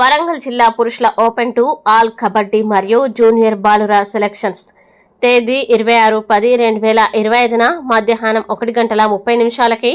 వరంగల్ జిల్లా పురుషుల open to all kabaddi మరియు జూనియర్ బాలుర సెలక్షన్స్ తేదీ 26/10/2025న మధ్యాహ్నం 1:30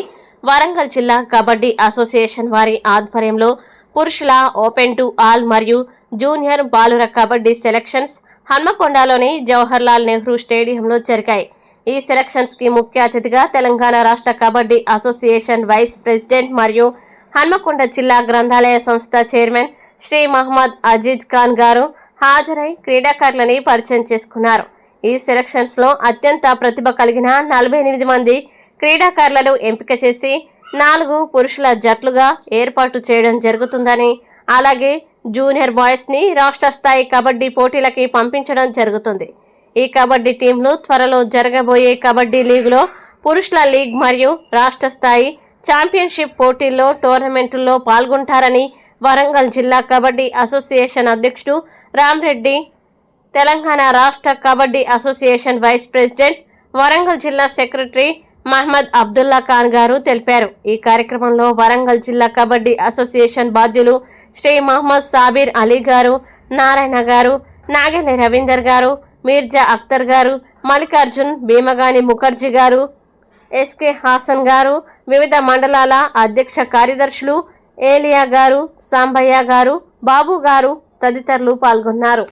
వరంగల్ జిల్లా కబడ్డీ అసోసియేషన్ వారి ఆధ్వర్యంలో పురుషుల ఓపెన్ టు ఆల్ మరియు జూనియర్ బాలుర కబడ్డీ సెలక్షన్స్ హన్మకొండలోని జవహర్లాల్ నెహ్రూ స్టేడియంలో జరిగాయి. ఈ సెలక్షన్స్ కి ముఖ్య అతిథిగా తెలంగాణ రాష్ట్ర కబడ్డీ అసోసియేషన్ వైస్ ప్రెసిడెంట్ మరియు హన్మకొండ జిల్లా గ్రంథాలయ సంస్థ చైర్మన్ శ్రీ మహమ్మద్ అజీజ్ ఖాన్ గారు హాజరై క్రీడాకారులని పరిచయం చేసుకున్నారు. ఈ సెలక్షన్స్ లో అత్యంత ప్రతిభ కలిగిన 48 మంది క్రీడాకారులను ఎంపిక చేసి 4 పురుషుల జట్లుగా ఏర్పాటు చేయడం జరుగుతుందని, అలాగే జూనియర్ బాయ్స్ ని రాష్ట్ర స్థాయి కబడ్డీ పోటీలకి పంపించడం జరుగుతుంది. ఈ కబడ్డీ టీంలు త్వరలో జరగబోయే కబడ్డీ లీగులో పురుషుల లీగ్ మరియు రాష్ట్ర స్థాయి ఛాంపియన్షిప్ పోటీల్లో టోర్నమెంటుల్లో పాల్గొంటారని వరంగల్ జిల్లా కబడ్డీ అసోసియేషన్ అధ్యక్షుడు రామ్రెడ్డి, తెలంగాణ రాష్ట్ర kabaddi association vice president Warangal జిల్లా సెక్రటరీ మహమ్మద్ అబ్దుల్లా ఖాన్ గారు తెలిపారు. ఈ కార్యక్రమంలో వరంగల్ జిల్లా కబడ్డీ అసోసియేషన్ బాధ్యులు శ్రీ మహమ్మద్ సాబీర్ అలీ గారు, నారాయణ గారు, నాగెల్లి రవీందర్ గారు, మీర్జా అఖ్తర్ గారు, మల్లికార్జున్ భీమగాని ముఖర్జీ గారు, ఎస్కే హాసన్ గారు, వివిధ మండలాల అధ్యక్ష కార్యదర్శులు ఏలియా గారు, సాంబయ్య గారు, బాబు గారు తదితరులు పాల్గొన్నారు.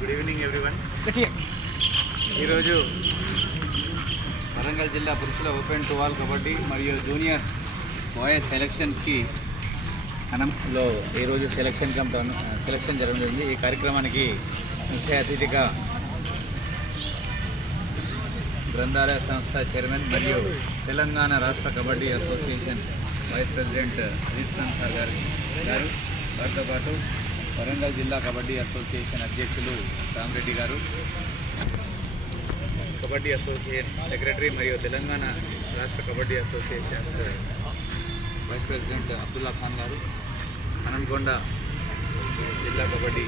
Good evening everyone. ఈరోజు వరంగల్ జిల్లా పురుషుల ఓపెన్ టు ఆల్ కబడ్డీ మరియు జూనియర్ బాయ్స్ సెలక్షన్స్కి అనంలో ఈరోజు సెలక్షన్ జరుగుతుంది. ఈ కార్యక్రమానికి ముఖ్య అతిథిగా గ్రంథాలయ సంస్థ చైర్మన్ మరియు తెలంగాణ రాష్ట్ర kabaddi association vice president Aziz Khan sir గారు వారితో పాటు వరంగల్ జిల్లా కబడ్డీ అసోసియేషన్ అధ్యక్షులు రామ్రెడ్డి గారు, కబడ్డీ అసోసియేషన్ సెక్రటరీ మరియు తెలంగాణ రాష్ట్ర kabaddi association vice president Abdullah Khan గారు, హన్మకొండ జిల్లా కబడ్డీ